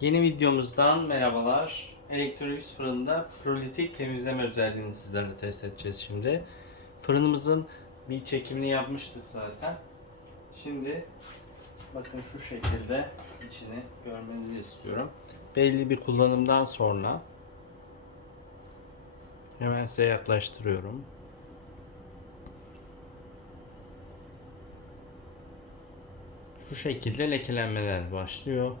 Yeni videomuzdan merhabalar. Elektrolüks fırında prolitik temizleme özelliğini sizlerle test edeceğiz şimdi. Fırınımızın bir çekimini yapmıştık zaten. Şimdi bakın şu şekilde içini görmenizi istiyorum. Belli bir kullanımdan sonra hemen size yaklaştırıyorum. Şu şekilde lekelenmeler başlıyor.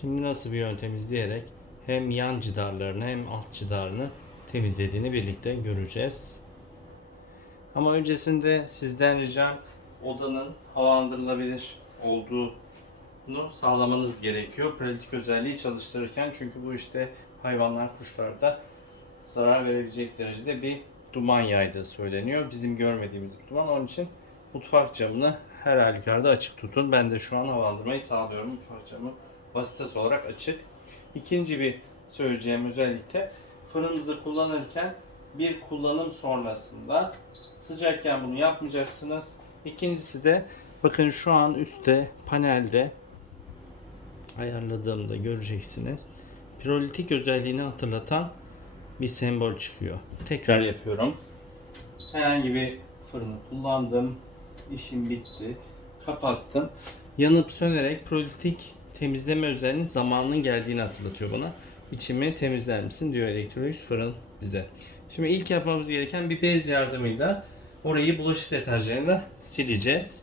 Şimdi nasıl bir yöntem izleyerek hem yan cidarlarını hem alt cidarını temizlediğini birlikte göreceğiz. Ama öncesinde sizden ricam odanın havalandırılabilir olduğunu sağlamanız gerekiyor. Pratik özelliği çalıştırırken çünkü bu işte hayvanlar, kuşlarda zarar verebilecek derecede bir duman yaydığı söyleniyor. Bizim görmediğimiz bir duman. Onun için mutfak camını her halükarda açık tutun. Ben de şu an havalandırmayı sağlıyorum. Mutfak camı vasıtası olarak açık. İkinci bir söyleyeceğim özellikle fırınınızı kullanırken bir kullanım sonrasında sıcakken bunu yapmayacaksınız. İkincisi de bakın şu an üstte panelde ayarladığımda göreceksiniz. Pirolitik özelliğini hatırlatan bir sembol çıkıyor. Tekrar yapıyorum. Herhangi bir fırını kullandım. İşim bitti. Kapattım. Yanıp sönerek prolitik temizleme özelliğinin zamanının geldiğini hatırlatıyor bana. İçimi temizler misin diyor Electrolux fırın bize. Şimdi ilk yapmamız gereken bir bez yardımıyla orayı bulaşık deterjanıyla sileceğiz.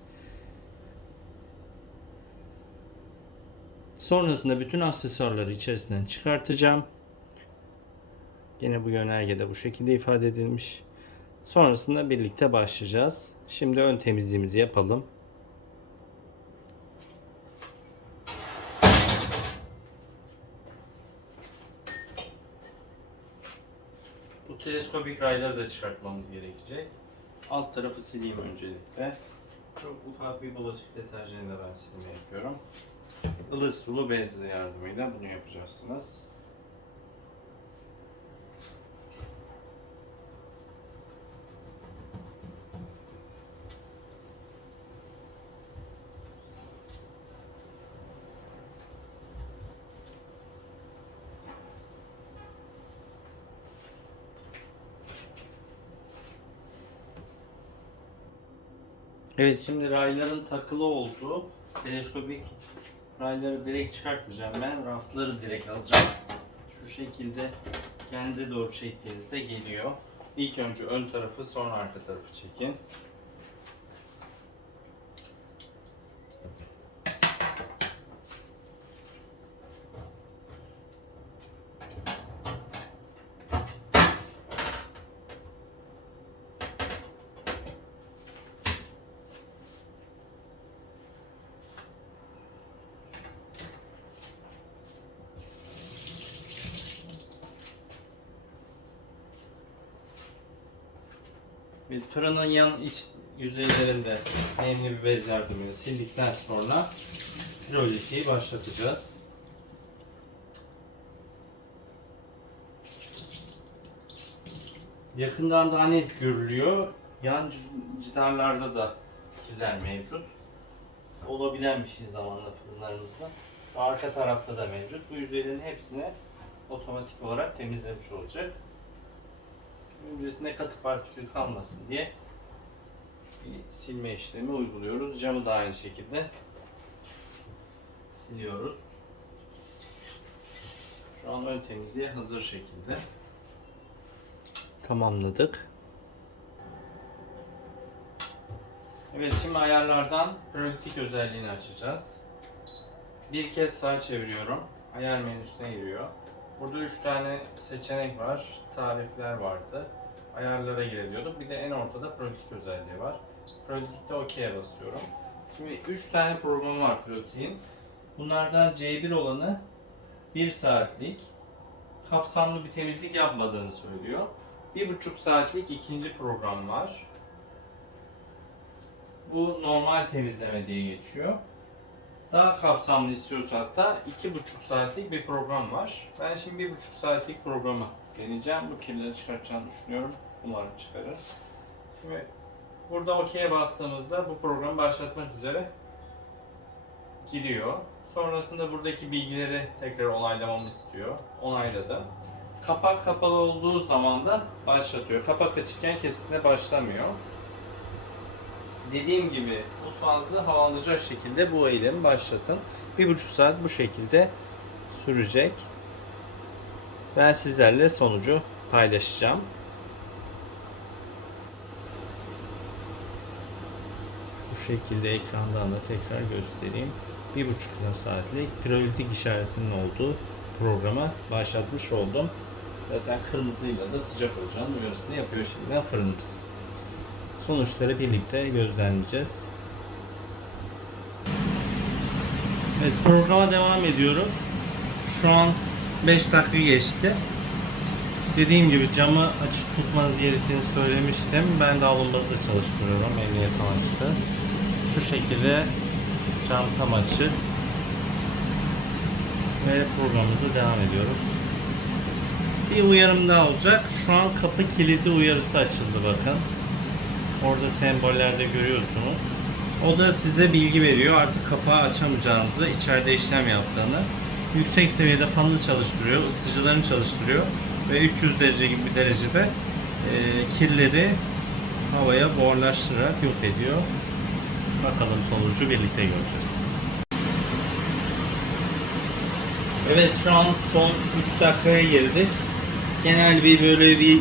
Sonrasında bütün aksesuarları içerisinden çıkartacağım. Yine bu yönergede bu şekilde ifade edilmiş. Sonrasında birlikte başlayacağız. Şimdi ön temizliğimizi yapalım. Teleskopik rayları da çıkartmamız gerekecek. Alt tarafı sileyim öncelikle. Çok ufak bir bulaşık deterjanıyla ben silme yapıyorum. Ilık sulu bezle yardımıyla bunu yapacaksınız. Evet şimdi rayların takılı olduğu teleskopik rayları direkt çıkartmayacağım ben. Rafları direkt alacağım. Şu şekilde kendinize doğru çektiğinizde geliyor. İlk önce ön tarafı sonra arka tarafı çekin. Ve fırının yan iç yüzeylerinde nemli bir bez yardımıyla sildikten sonra pirolitiği başlatacağız. Yakından daha net görülüyor. Yan cidarlarda da kirler mevcut. Olabilen bir şey zamanla fırınlarımızda. Şu arka tarafta da mevcut. Bu yüzeylerin hepsini otomatik olarak temizlemiş olacak öncesinde katı partikül kalmasın diye bir silme işlemi uyguluyoruz. Camı da aynı şekilde siliyoruz. Şu an ön temizliğe hazır şekilde tamamladık. Evet şimdi ayarlardan prolitik özelliğini açacağız. Bir kez sağa çeviriyorum. Ayar menüsüne giriyor. Burada 3 tane seçenek var. Tarifler vardı. Ayarlara giriyorduk. Bir de en ortada prolitik özelliği var. Prolitikte OK'ye basıyorum. Şimdi 3 tane programı var prolitik'in. Bunlardan C1 olanı 1 saatlik kapsamlı bir temizlik yapmadığını söylüyor. 1,5 saatlik ikinci program var. Bu normal temizleme diye geçiyor. Daha kapsamlı istiyorsak da iki buçuk saatlik bir program var. Ben şimdi bir buçuk saatlik programı deneyeceğim. Bu kirleri çıkartacağını düşünüyorum. Umarım çıkarır. Şimdi burada OK'ye bastığımızda bu programı başlatmak üzere giriyor. Sonrasında buradaki bilgileri tekrar onaylamamı istiyor. Onayladım. Kapak kapalı olduğu zaman da başlatıyor. Kapak açıkken kesinlikle başlamıyor. Dediğim gibi mutfağınızı havalandıracak şekilde bu eylemi başlatın. Bir buçuk saat bu şekilde sürecek. Ben sizlerle sonucu paylaşacağım. Bu şekilde ekrandan da tekrar göstereyim. Bir buçuk saatlik pirolitik işaretinin olduğu programa başlatmış oldum. Zaten kırmızıyla da sıcak olacağını uyarısını yapıyor şimdiden fırınımız. Sonuçları birlikte gözlemleyeceğiz. Evet programa devam ediyoruz. Şu an 5 dakika geçti. Dediğim gibi camı açık tutmanız gerektiğini söylemiştim. Ben de alınmazda çalıştırıyorum emniyet amaçlı. Şu şekilde cam tam açık. Ve programımıza devam ediyoruz. Bir uyarım daha olacak. Şu an kapı kilidi uyarısı açıldı bakın. Orada sembollerde görüyorsunuz. O da size bilgi veriyor artık kapağı açamayacağınızı, içeride işlem yaptığını. Yüksek seviyede fanını çalıştırıyor, ısıtıcılarını çalıştırıyor ve 300 derece gibi bir derecede e, kirleri havaya buharlaştırarak yok ediyor. Bakalım sonucu birlikte göreceğiz. Evet şu an son 3 dakikaya girdik. Genel bir böyle bir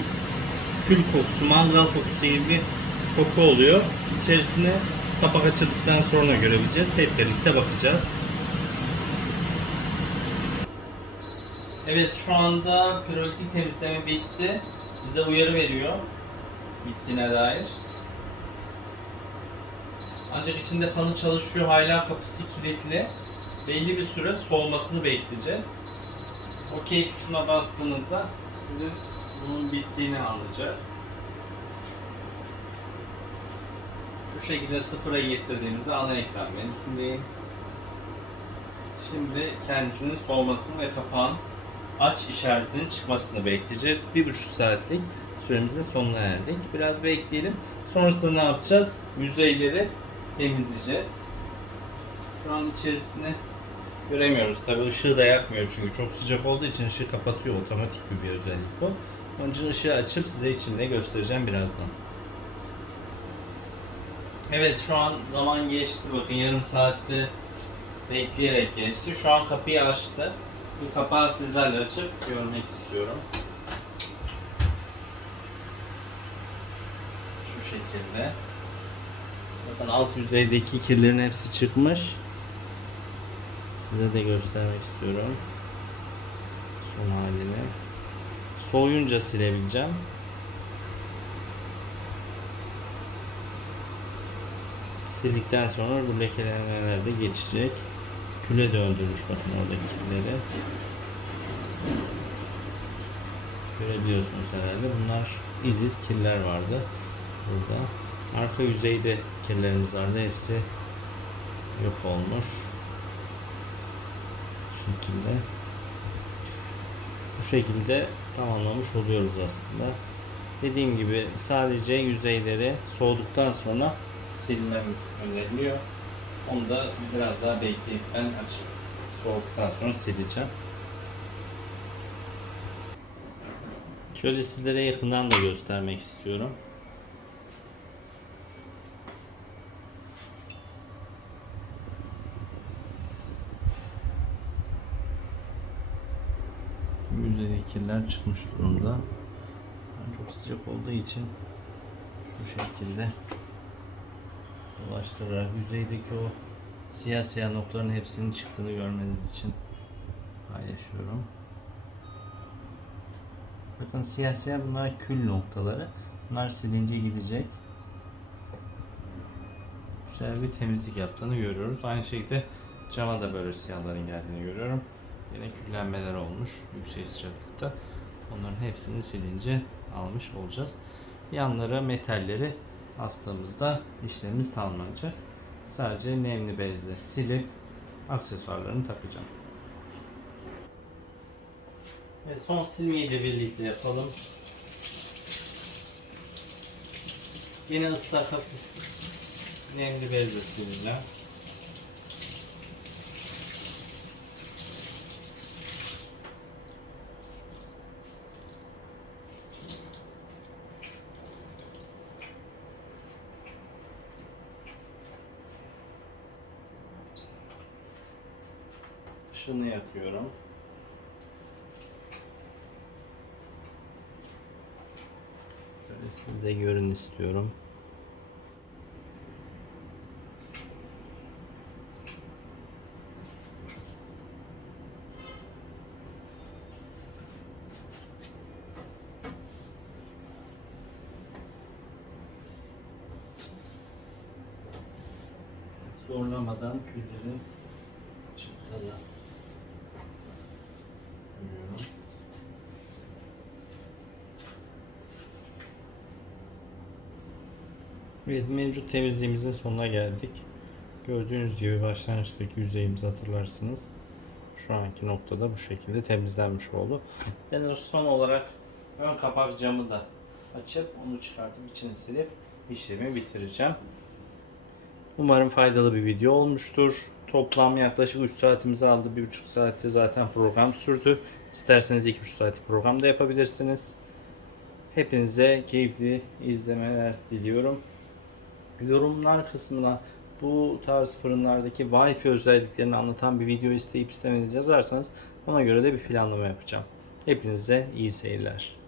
kül kokusu, mangal kokusu gibi bir koku oluyor. İçerisine kapak açıldıktan sonra görebileceğiz. Hep birlikte bakacağız. Evet şu anda pirolitik temizleme bitti. Bize uyarı veriyor. Bittiğine dair. Ancak içinde fanı çalışıyor. Hala kapısı kilitli. Belli bir süre soğumasını bekleyeceğiz. OK tuşuna bastığınızda sizin bunun bittiğini anlayacak. Şu şekilde sıfıra getirdiğimizde ana ekran menüsündeyim. Şimdi kendisinin soğumasını ve kapağın aç işaretinin çıkmasını bekleyeceğiz. Bir buçuk saatlik süremizin sonuna erdik. Biraz bekleyelim. Sonrasında ne yapacağız? Yüzeyleri temizleyeceğiz. Şu an içerisini göremiyoruz. Tabii ışığı da yakmıyor çünkü çok sıcak olduğu için ışığı kapatıyor. Otomatik bir, bir özellik bu. Onun için ışığı açıp size içinde göstereceğim birazdan. Evet şu an zaman geçti. Bakın yarım saatte bekleyerek geçti. Şu an kapıyı açtı. Bu kapağı sizlerle açıp görmek istiyorum. Şu şekilde. Bakın alt yüzeydeki kirlerin hepsi çıkmış. Size de göstermek istiyorum. Son halini. Soğuyunca silebileceğim. Sildikten sonra bu lekelenmeler de geçecek. Küle döndürmüş bakın oradaki kirleri. Görebiliyorsunuz herhalde. Bunlar iziz kirler vardı. Burada. Arka yüzeyde kirlerimiz vardı. Hepsi yok olmuş. Şu şekilde. Bu şekilde tamamlamış oluyoruz aslında. Dediğim gibi sadece yüzeyleri soğuduktan sonra silmemiz öneriliyor. Onu da biraz daha bekleyip ben açıp soğuduktan sonra sileceğim. Şöyle sizlere yakından da göstermek istiyorum. Yüzeydeki kirler çıkmış durumda. Çok sıcak olduğu için şu şekilde dolaştırarak yüzeydeki o siyah siyah noktaların hepsinin çıktığını görmeniz için paylaşıyorum. Bakın siyah siyah bunlar kül noktaları. Bunlar silince gidecek. Güzel bir temizlik yaptığını görüyoruz. Aynı şekilde cama da böyle siyahların geldiğini görüyorum. Yine küllenmeler olmuş yüksek sıcaklıkta. Onların hepsini silince almış olacağız. Yanlara metalleri astığımızda işlemimiz tamamlanacak. Sadece nemli bezle silip aksesuarlarını takacağım. Ve son silmeyi de birlikte yapalım. Yine ıslak nemli bezle sileceğim. Işığını yakıyorum. Şöyle siz de görün istiyorum. Zorlamadan küllerin çıktığını görüyorum. Evet, mevcut temizliğimizin sonuna geldik. Gördüğünüz gibi başlangıçtaki yüzeyimizi hatırlarsınız. Şu anki noktada bu şekilde temizlenmiş oldu. Ben o son olarak ön kapak camı da açıp onu çıkartıp içini silip işlemi bitireceğim. Umarım faydalı bir video olmuştur. Toplam yaklaşık 3 saatimizi aldı. 1,5 saatte zaten program sürdü. İsterseniz 2,5 saatlik program da yapabilirsiniz. Hepinize keyifli izlemeler diliyorum. Yorumlar kısmına bu tarz fırınlardaki Wi-Fi özelliklerini anlatan bir video isteyip istemenizi yazarsanız ona göre de bir planlama yapacağım. Hepinize iyi seyirler.